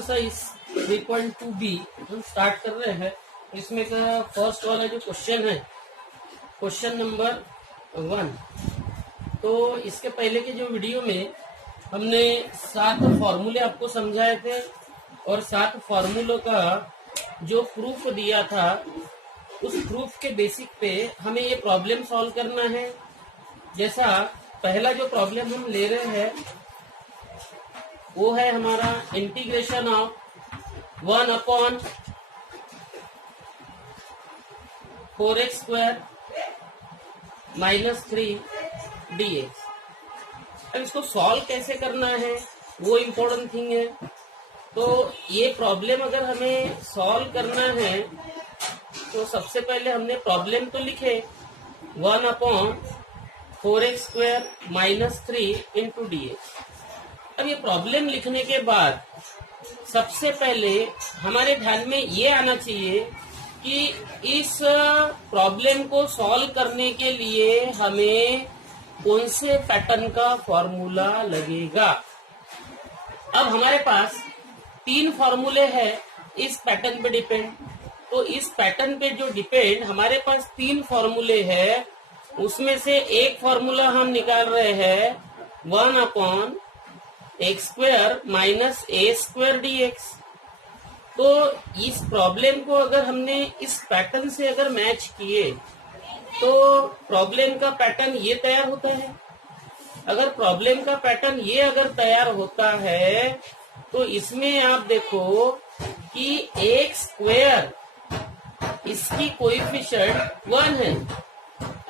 Exercise 3.2b हम start कर रहे हैं। इसमें का फर्स्ट वाला जो क्वेश्चन है, क्वेश्चन नंबर 1। तो इसके पहले के जो वीडियो में हमने 7 फॉर्मूले आपको समझाए थे और 7 फॉर्मूलों का जो प्रूफ दिया था, उस प्रूफ के बेसिक पे हमें ये प्रॉब्लम सॉल्व करना है। जैसा पहला जो प्रॉब्लम हम ले रहे हैं वो है हमारा इंटीग्रेशन ऑफ 1/4x² - 3dx। अब इसको सॉल्व कैसे करना है वो इम्पोर्टेंट थिंग है। तो ये प्रॉब्लम अगर हमें सॉल्व करना है तो सबसे पहले हमने प्रॉब्लम तो लिखे 1/4x² - 3 dx। अब ये प्रॉब्लम लिखने के बाद सबसे पहले हमारे ध्यान में ये आना चाहिए कि इस प्रॉब्लम को सॉल्व करने के लिए हमें कौन से पैटर्न का फॉर्मूला लगेगा। अब हमारे पास 3 फॉर्मूले हैं इस पैटर्न पे डिपेंड। तो इस पैटर्न पे जो डिपेंड हमारे पास 3 फॉर्मूले हैं, उसमें से एक फॉर्मूला हम निकाल रहे हैं 1/x² - a² dx। तो इस प्रॉब्लम को अगर हमने इस पैटर्न से अगर मैच किए तो प्रॉब्लम का पैटर्न ये तैयार होता है। अगर प्रॉब्लम का पैटर्न ये अगर तैयार होता है तो इसमें आप देखो कि x² इसकी कोएफिशिएंट 1 है।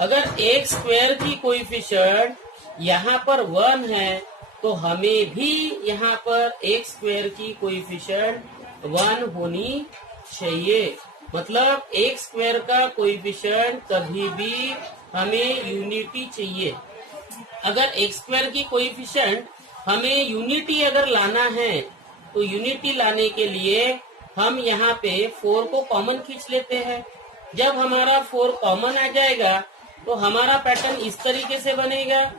अगर x² की कोएफिशिएंट यहाँ पर 1 है तो हमें भी यहाँ पर x² की कोएफिशिएंट 1 होनी चाहिए। मतलब x² का कोएफिशिएंट कभी भी हमें यूनिटी चाहिए। अगर x² की कोएफिशिएंट हमें यूनिटी अगर लाना है तो यूनिटी लाने के लिए हम यहाँ पे 4 को कॉमन खींच लेते हैं। जब हमारा 4 कॉमन आ जाएगा तो हमारा पैटर्न इस तरीके से बनेगा।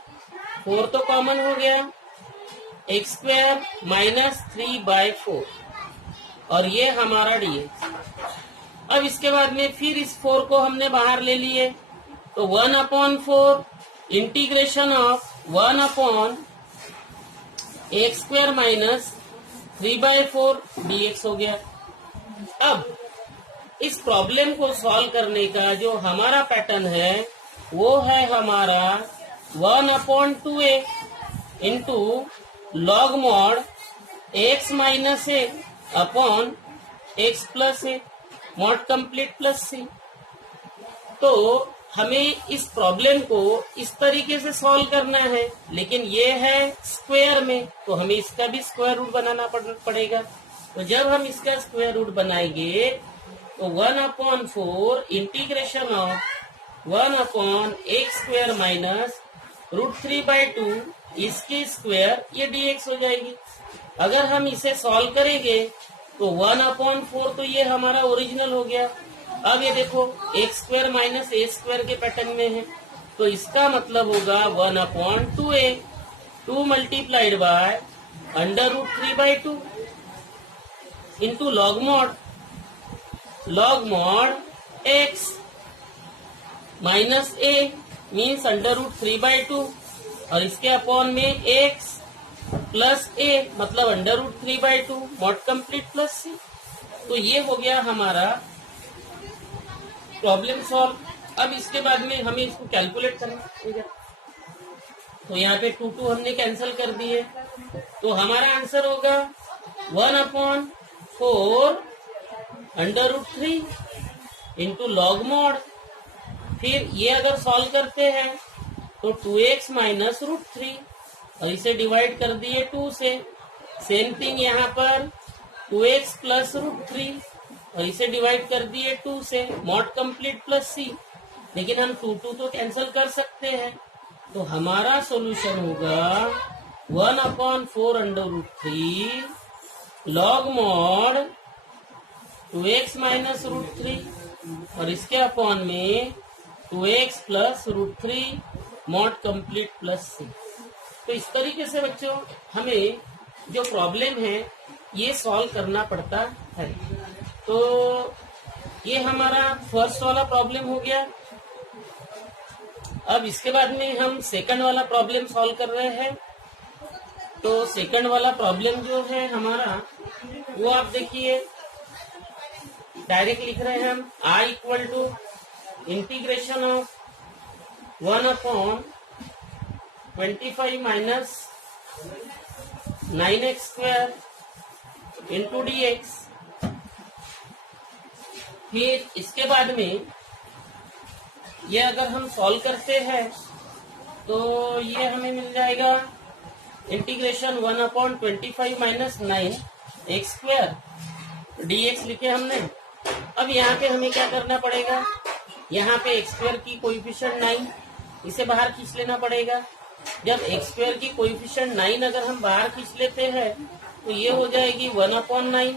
4 तो कॉमन हो गया, x² - 3/4 और ये हमारा dx। अब इसके बाद में फिर इस 4 को हमने बाहर ले लिए तो 1/4 इंटीग्रेशन ऑफ 1/x² - 3/4 dx हो गया। अब इस प्रॉब्लम को सॉल्व करने का जो हमारा पैटर्न है वो है हमारा 1/2a into log mod x - a upon x + a mod complete plus c। तो हमें इस प्रॉब्लम को इस तरीके से सॉल्व करना है, लेकिन ये है स्क्वायर में तो हमें इसका भी स्क्वायर रूट बनाना पड़ेगा। तो जब हम इसका स्क्वायर रूट बनाएंगे तो 1/4 इंटीग्रेशन ऑफ 1/x² - √3/2 इसकी स्क्वायर ये dx हो जाएगी। अगर हम इसे सॉल्व करेंगे तो 1/4 तो ये हमारा ओरिजिनल हो गया। अब ये देखो x² - a² के पैटर्न में है तो इसका मतलब होगा 1/2a 2 multiplied by √3/2 into log mod x - a means √3/2 और इसके अपॉन में x प्लस a मतलब √3/2 mod कंप्लीट प्लस c। तो ये हो गया हमारा प्रॉब्लम सॉल्व। अब इसके बाद में हमें इसको कैलकुलेट करना है। तो यहाँ पे 2 हमने कैंसिल कर दिए तो हमारा आंसर होगा 1/4 √3 इंटू log mod। फिर ये अगर सॉल्व करते हैं तो 2x - √3 और इसे डिवाइड कर दिए 2 से। सेम थिंग यहाँ पर 2x प्लस √3 और इसे डिवाइड कर दिए 2 से mod कंप्लीट प्लस c। लेकिन हम 2 तो कैंसिल कर सकते हैं तो हमारा सॉल्यूशन होगा 1/4 √3 log mod 2x - √3 और इसके अपॉन में 2x plus √3 mod complete plus c। तो इस तरीके से बच्चों हमें जो प्रॉब्लम है ये सॉल्व करना पड़ता है। तो ये हमारा फर्स्ट वाला प्रॉब्लम हो गया। अब इसके बाद में हम सेकंड वाला प्रॉब्लम सॉल्व कर रहे हैं। तो सेकंड वाला प्रॉब्लम जो है हमारा, वो आप देखिए, डायरेक्ट लिख रहे हैं हम। I equal to integration of 1/25 minus 9x square into dx। फिर इसके बाद में ये अगर हम सॉल्व करते हैं तो ये हमें मिल जाएगा integration 1/25 minus 9x square dx लिखे हमने। अब यहाँ पे हमें क्या करना पड़ेगा, यहाँ पे x स्क्वायर की कोएफिशिएंट 9, इसे बाहर खींच लेना पड़ेगा। जब x स्क्वायर की कोएफिशिएंट 9 अगर हम बाहर खींच लेते हैं तो ये हो जाएगी 1/9।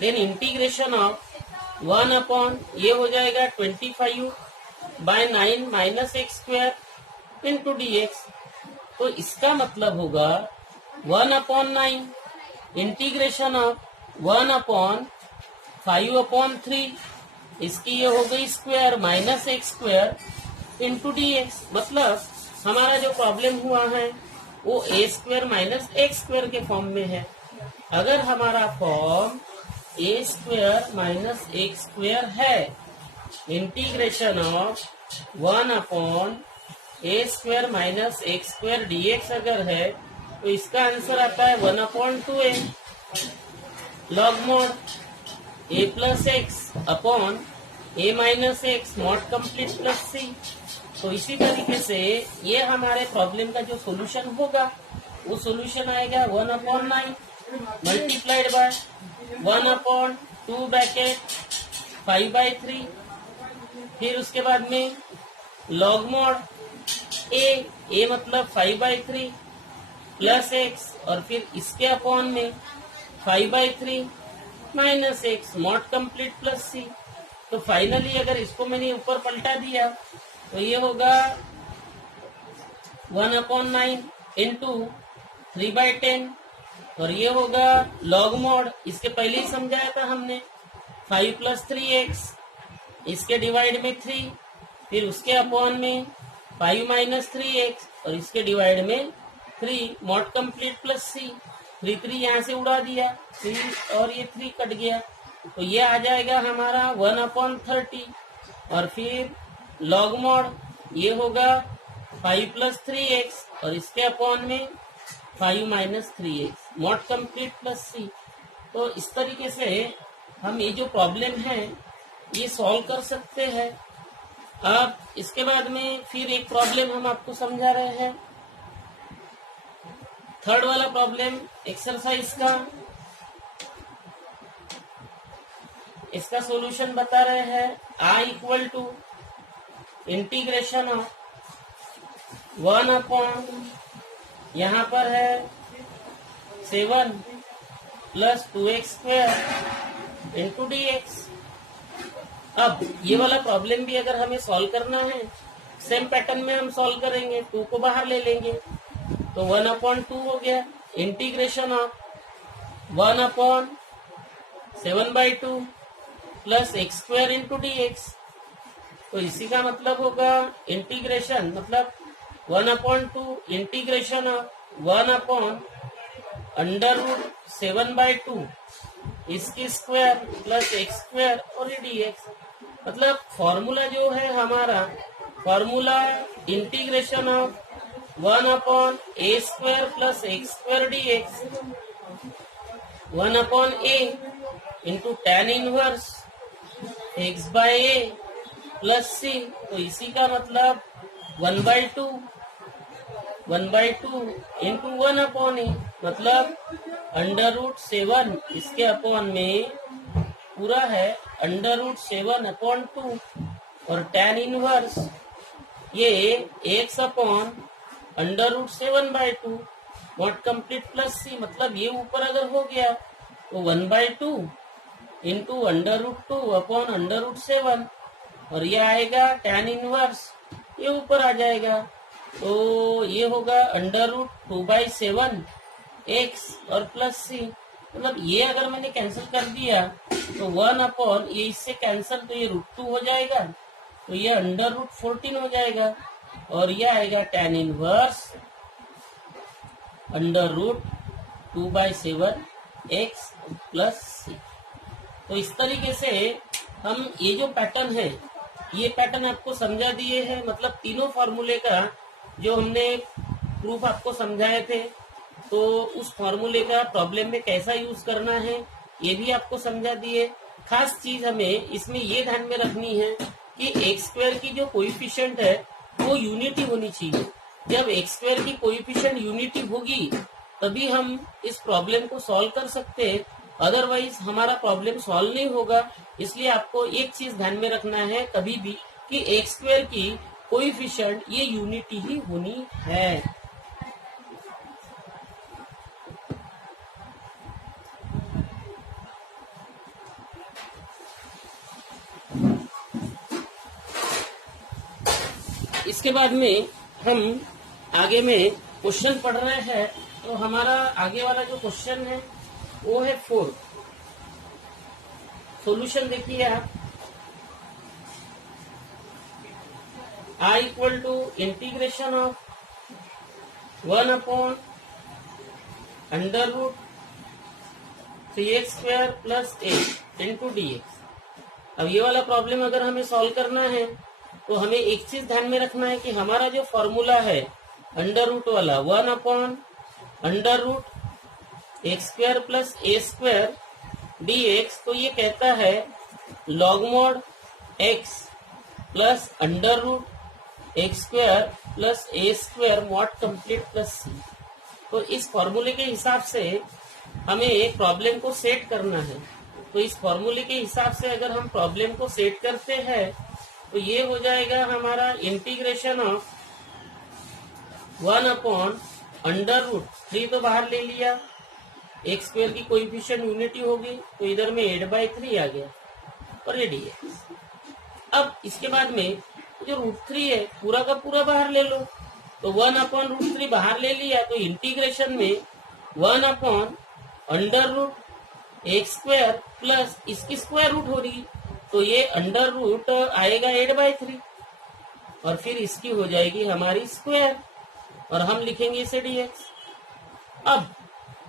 देन इंटीग्रेशन ऑफ 1 ये हो जाएगा 25/9 minus x square into dx। तो इसका मतलब होगा 1/9 इंटीग्रेशन ऑफ 1/5/3, इसकी ये हो गई square minus x square into dx। मतलब हमारा जो प्रॉब्लम हुआ है वो a square minus x square के फॉर्म में है। अगर हमारा form a square minus x square है, integration of 1/a square minus x square dx अगर है, तो इसका आंसर आता है 1/2a log mod a plus X upon a minus X mod complete plus c। तो इसी तरीके से ये हमारे प्रॉब्लम का जो सोल्यूशन होगा वो सोल्यूशन आएगा 1/9 मल्टीप्लाइड बाय 1/2 ब्रैकेट 5/3। फिर उसके बाद में लॉग मॉड a मतलब 5/3 प्लस एक्स, और फिर इसके अपॉन में 5/3 minus X mod complete plus C. तो फाइनली अगर इसको मैंने ऊपर पलटा दिया तो ये होगा 1/9 इंटू 3/10, और ये होगा लॉग मॉड, इसके पहले ही समझाया था हमने, 5 प्लस 3x, इसके डिवाइड में 3, फिर उसके अपॉन में 5 माइनस 3x, और इसके डिवाइड में 3 मॉड कंप्लीट प्लस सी। 3 यहाँ से उड़ा दिया, 3 और ये 3 कट गया, तो ये आ जाएगा हमारा 1/30, और फिर लॉग मॉड ये होगा 5 प्लस 3x, और इसके अपॉन में 5 minus 3x mod complete plus C. तो इस तरीके से हम ये जो प्रॉब्लम है ये सॉल्व कर सकते हैं। अब इसके बाद में फिर एक प्रॉब्लम हम आपको समझा रहे हैं, थर्ड वाला प्रॉब्लम एक्सरसाइज का। इसका सॉल्यूशन बता रहे हैं। I equal to integration of 1 यहाँ पर है 7 plus 2x square into dx। अब ये वाला प्रॉब्लम भी अगर हमें सॉल्व करना है, सेम पैटर्न में हम सॉल्व करेंगे। 2 को बाहर ले लेंगे तो 1/2 हो गया, integration of 1/7/2 plus x square into dx। तो इसी का मतलब होगा इंटीग्रेशन मतलब 1/2 इंटीग्रेशन ऑफ 1/√7/2 इसकी स्क्वायर प्लस x स्क्वायर और dx। मतलब फॉर्मूला जो है हमारा, formula integration of 1/a square plus x square dx 1/a into tan inverse x/a plus c। तो इसी का मतलब 1/2 इंटू 1/a मतलब √7 इसके अपॉन में पूरा है √7/2, और tan इनवर्स ये x upon √7/2 not complete plus C. मतलब ये ऊपर अगर हो गया तो 1/2 इंटू √2 अपॉन √7, और ये आएगा tan इनवर्स, ये ऊपर आ जाएगा तो ये होगा √2/7 x और प्लस सी। मतलब ये अगर मैंने कैंसिल कर दिया तो 1 अपॉन ये इससे कैंसिल, तो ये √2 हो जाएगा, तो ये √14 हो जाएगा, और ये आएगा tan inverse √2/7 x plus c। तो इस तरीके से हम ये जो पैटर्न है, ये पैटर्न आपको समझा दिए हैं, मतलब तीनों फॉर्मूले का जो हमने प्रूफ आपको समझाए थे, तो उस फॉर्मूले का प्रॉब्लम में कैसा यूज करना है ये भी आपको समझा दिए। खास चीज हमें इसमें ये ध्यान में रखनी है कि x² की जो कोएफिशिएंट है वो यूनिटी होनी चाहिए। जब x² की कोएफिशिएंट यूनिटी होगी तभी हम इस प्रॉब्लम को सॉल्व कर सकते हैं, अदरवाइज हमारा प्रॉब्लम सॉल्व नहीं होगा। इसलिए आपको एक चीज ध्यान में रखना है कभी भी कि x² की कोएफिशिएंट ये यूनिटी ही होनी है। इसके बाद में हम आगे में क्वेश्चन पढ़ रहे हैं, तो हमारा आगे वाला जो क्वेश्चन है वो है 4। सॉल्यूशन देखिए आप, I equal to integration of 1/√3x² plus 8 into dx। अब ये वाला प्रॉब्लम अगर हमें सॉल्व करना है तो हमें एक चीज ध्यान में रखना है कि हमारा जो फॉर्मूला है अंडर रूट वाला 1/√x² प्लस a² dx, तो ये कहता है log mod x plus under root x² plus a² mod complete plus c। तो इस फॉर्मूले के हिसाब से हमें प्रॉब्लम को सेट करना है। तो इस फॉर्मूले के हिसाब से अगर हम प्रॉब्लम को सेट करते हैं तो ये हो जाएगा हमारा इंटीग्रेशन ऑफ 1/√3 तो बाहर ले लिया, x² की कोएफिशिएंट यूनिटी होगी तो इधर में 8/3 आ गया, और ये dx। अब इसके बाद में जो √3 है पूरा का पूरा बाहर ले लो, तो 1/√3 बाहर ले लिया तो इंटीग्रेशन में 1/√x² प्लस इसकी स्क्वायर रूट हो रही, तो ये अंडर रूट आएगा 8/3, और फिर इसकी हो जाएगी हमारी स्क्वायर, और हम लिखेंगे इसे dx। अब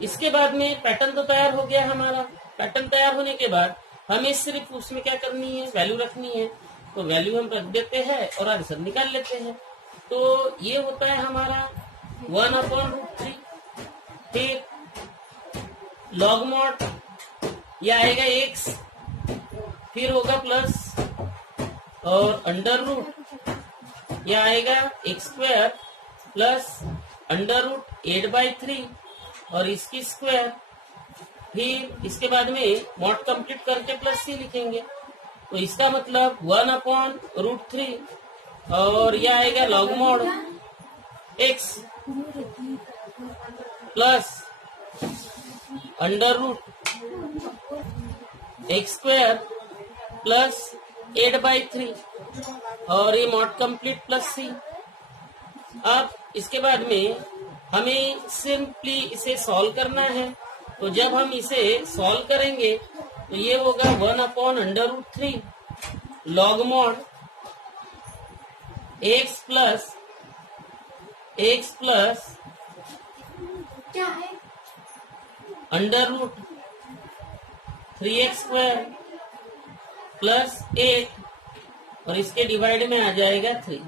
इसके बाद में पैटर्न तो तैयार हो गया हमारा। पैटर्न तैयार होने के बाद हमें सिर्फ उसमें क्या करनी है, वैल्यू रखनी है, तो वैल्यू हम रख देते हैं और आंसर निकाल लेते हैं। तो ये होता है हमारा 1/√3, फिर लॉग मॉड ये आएगा x, फिर होगा प्लस, और अंडर रूट ये आएगा x² प्लस अंडर रूट 8/3 और इसकी स्क्वायर, फिर इसके बाद में मॉड कंप्लीट करके प्लस c लिखेंगे। तो इसका मतलब 1/√3 और यह आएगा log mod x plus under root x² plus 8/3 और ये मॉड कंप्लीट प्लस c। अब इसके बाद में हमें सिंपली इसे सॉल्व करना है, तो जब हम इसे सॉल्व करेंगे तो ये होगा 1/√3 लॉग मॉड x प्लस क्या है अंडर रूट 3x² प्लस 8 और इसके डिवाइड में आ जाएगा 3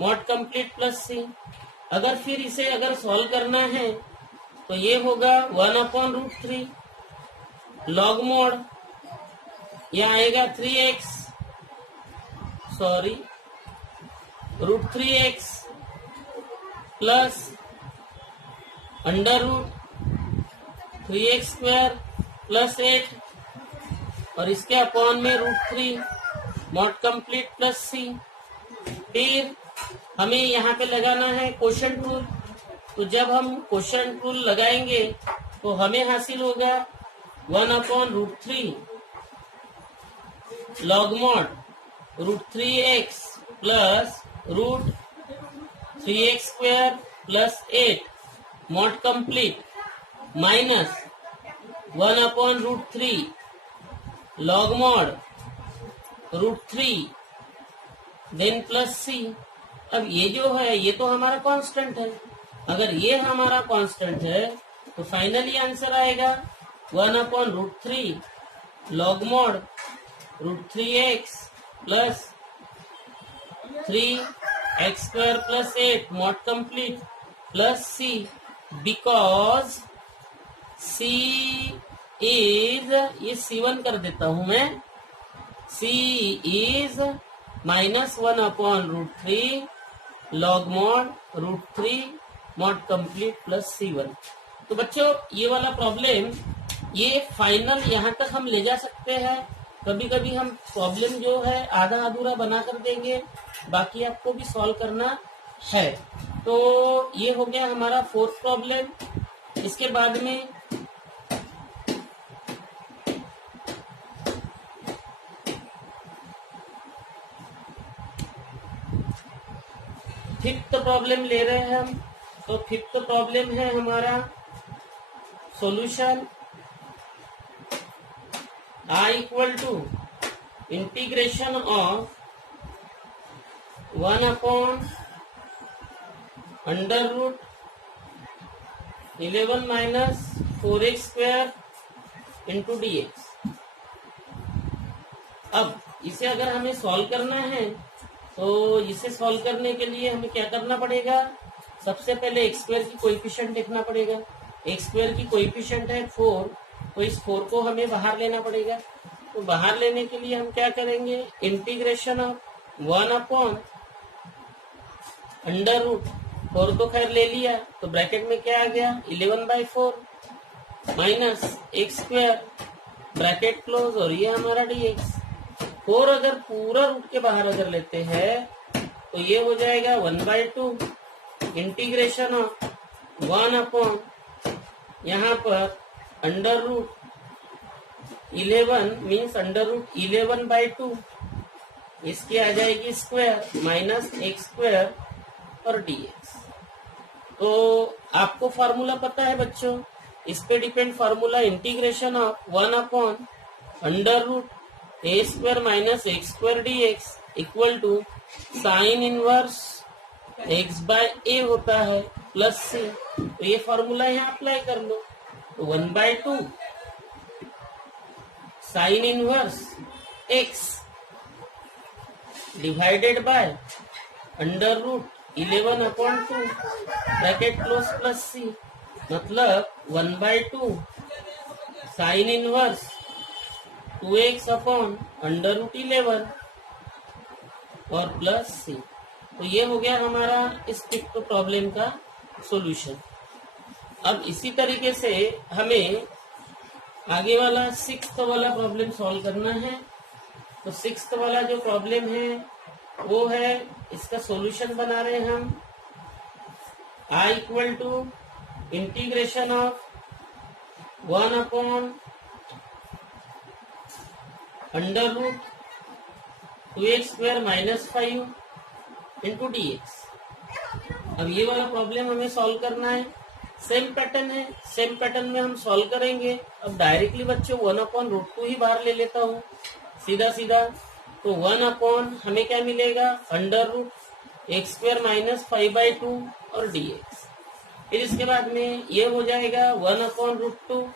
मॉड कंप्लीट प्लस c। अगर फिर इसे अगर सॉल्व करना है तो ये होगा 1/√3 लॉग मॉड यह आएगा √3x plus under root 3x² plus 8 और इसके अपॉन में √3 मॉड कंप्लीट प्लस c। फिर हमें यहाँ पे लगाना है कोशेंट रूल, तो जब हम कोशेंट रूल लगाएंगे तो हमें हासिल होगा 1/√3 log mod √3x plus √3x² plus 8 mod complete minus 1/√3 log mod √3 then plus C. अब ये जो है ये तो हमारा कांस्टेंट है। अगर ये हमारा कांस्टेंट है तो फाइनली आंसर आएगा 1/√3 log mod √3x plus 3x² plus 8 mod complete plus C, because C is, ये C1 कर देता हूं मैं, C is -1/√3 log mod √3 mod complete plus C1। तो बच्चों ये वाला प्रॉब्लम, ये फाइनल यहाँ तक हम ले जा सकते हैं। कभी कभी हम प्रॉब्लम जो है आधा अधूरा बना कर देंगे, बाकी आपको भी सॉल्व करना है। तो ये हो गया हमारा फोर्थ प्रॉब्लम। इसके बाद में फिफ्थ प्रॉब्लम ले रहे हैं हम। तो फिफ्थ प्रॉब्लम है हमारा solution I equal to integration of 1/√11 minus 4x² into dx। अब इसे अगर हमें सॉल्व करना है तो इसे सॉल्व करने के लिए हमें क्या करना पड़ेगा, सबसे पहले x² की कोएफिशिएंट देखना पड़ेगा। x² की कोएफिशिएंट है 4, तो इस 4 को हमें बाहर लेना पड़ेगा। तो बाहर लेने के लिए हम क्या करेंगे, इंटीग्रेशन ऑफ 1/√4 तो खैर ले लिया, तो ब्रैकेट में क्या आ गया 11/4 माइनस x² ब्रैकेट क्लोज, और ये हमारा dx। 4 अगर पूरा रूट के बाहर अगर लेते हैं तो ये हो जाएगा 1/2 इंटीग्रेशन ऑफ 1 यहाँ पर √11 मीन्स √11/2, इसकी आ जाएगी स्क्वायर माइनस x² और dx। तो आपको फार्मूला पता है बच्चों, इस पे depend formula integration of 1/√a² minus x² dx equal to sine inverse x/a होता है प्लस c। तो ये फॉर्मूला यहाँ अप्लाई कर लो। तो 1/2 sine inverse x divided by √11/2 bracket close plus c, मतलब 1/2 साइन इनवर्स 2x/√11 और प्लस c। तो ये हो गया हमारा इस फिफ्थ प्रॉब्लम का सॉल्यूशन। अब इसी तरीके से हमें आगे वाला सिक्स्थ वाला प्रॉब्लम सॉल्व करना है। तो सिक्स्थ वाला जो प्रॉब्लम है वो है, इसका सॉल्यूशन बना रहे हैं हम I equal to integration of 1/√2x² minus 5 into dx। अब ये वाला प्रॉब्लम हमें सॉल्व करना है। सेम पैटर्न है, सेम पैटर्न में हम सॉल्व करेंगे। अब डायरेक्टली बच्चों 1/√2 ही बाहर ले लेता हूँ सीधा सीधा। तो 1 हमें क्या मिलेगा, √x² माइनस 5/2 और dx। फिर इसके बाद में ये हो जाएगा 1/√2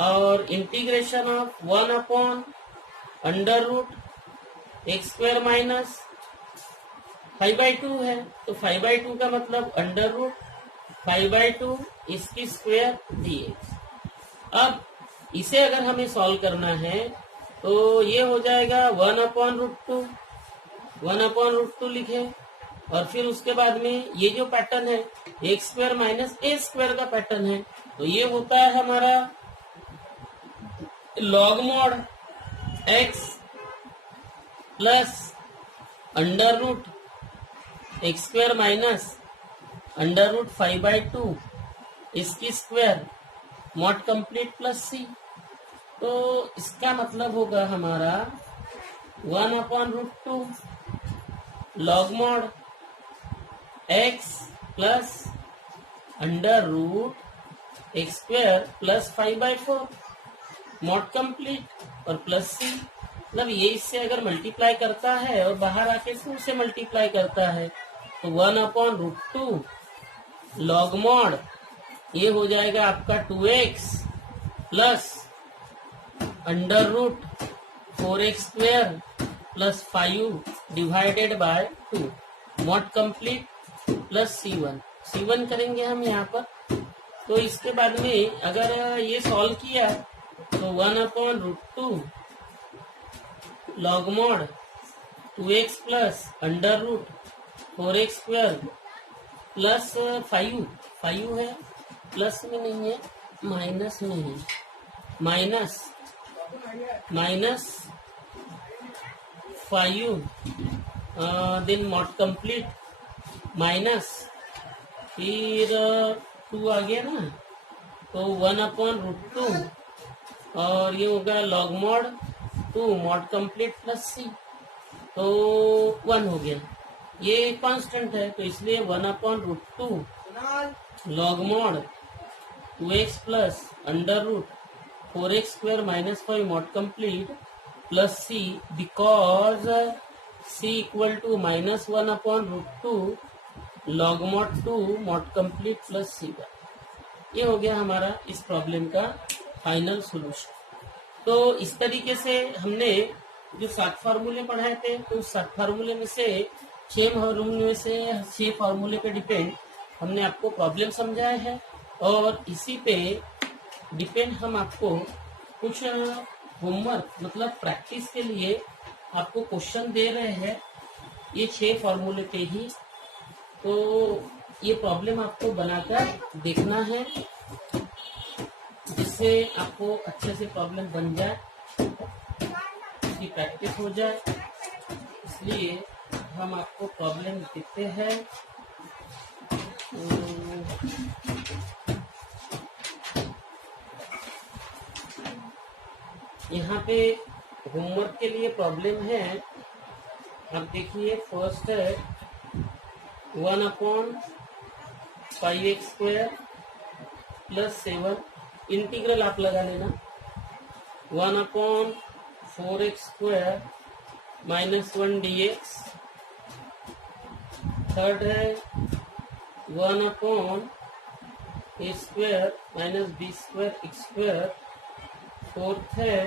और इंटीग्रेशन ऑफ 1/√x² माइनस 5/2 है। तो 5/2 का मतलब √5/2 इसकी स्क्वायर dx। अब इसे अगर हमें सॉल्व करना है तो ये हो जाएगा 1/√2 लिखे, और फिर उसके बाद में ये जो पैटर्न है x² माइनस a² का पैटर्न है। तो ये होता है हमारा log mod x plus √x² minus √5/2 इसकी square mod complete plus c। तो इसका मतलब होगा हमारा 1/√2 log mod x plus √x² plus 5/4 mod complete और प्लस सी, मतलब ये इससे अगर मल्टीप्लाई करता है और बाहर आके फिर से मल्टीप्लाई करता है तो 1/√2 लॉग मॉड, ये हो जाएगा आपका 2x plus √4x² plus 5 divided by 2 mod complete plus C1 करेंगे हम यहाँ पर। तो इसके बाद में अगर ये सॉल्व किया तो 1/√2 log mod 2x plus √4x² plus 5 है, प्लस में नहीं है माइनस में है, minus 5 then mod complete minus फिर 2 आ गया ना, तो 1/√2 और ये होगा log mod 2 mod complete plus C, तो 1 हो गया। ये कांस्टेंट है तो इसलिए 1/√2 log mod 2x plus √4x² minus 5 mod complete plus C, because c equal to -1/√2 log mod 2 mod complete plus C. ये हो गया हमारा इस प्रॉब्लम का फाइनल सॉल्यूशन। तो इस तरीके से हमने जो 7 फार्मूले पढ़ाए थे, तो उस 7 फार्मूले में से 6 फार्मूले पे डिपेंड हमने आपको प्रॉब्लम समझाया है, और इसी पे डिपेंड हम आपको कुछ होमवर्क मतलब प्रैक्टिस के लिए आपको क्वेश्चन दे रहे हैं ये 6 फार्मूले पे ही। तो ये प्रॉब्लम आपको बनाकर देखना है जिससे आपको अच्छे से प्रॉब्लम बन जाए, उसकी प्रैक्टिस हो जाए। इसलिए हम आपको प्रॉब्लम देते हैं। यहाँ पे होमवर्क के लिए प्रॉब्लम है, आप देखिए फर्स्ट है 1/5x² प्लस 7, इंटीग्रल आप लगा लेना 1/4x² माइनस 1 dx। थर्ड है 1/a² minus b² x²। Fourth है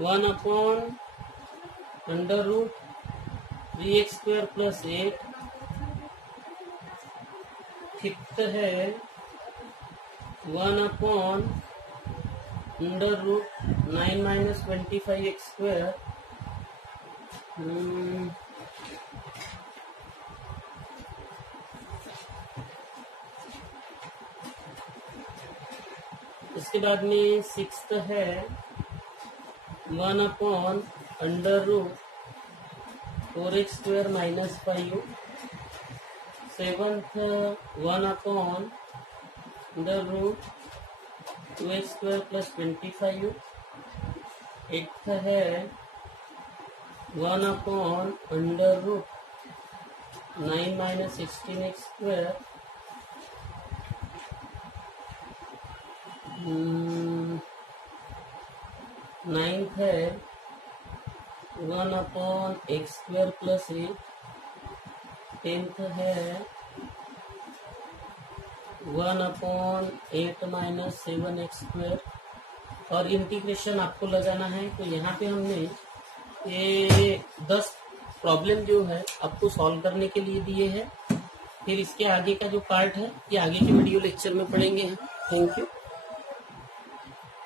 1/√3x² प्लस 8। फिफ्थ है 1/9 - 25x²। इसके बाद में सिक्स्थ है 1/√4x² minus 5। Seventh 1/√2x² plus 25। Eighth है 1/9 - 16x²। नाइन्थ है 1/x² प्लस 8। टेंथ है 1/8 माइनस 7x²। और इंटीग्रेशन आपको लगाना है। तो यहाँ पे हमने ये 10 प्रॉब्लम जो है आपको सॉल्व करने के लिए दिए हैं। फिर इसके आगे का जो पार्ट है ये आगे के वीडियो लेक्चर में पढ़ेंगे। Thank you.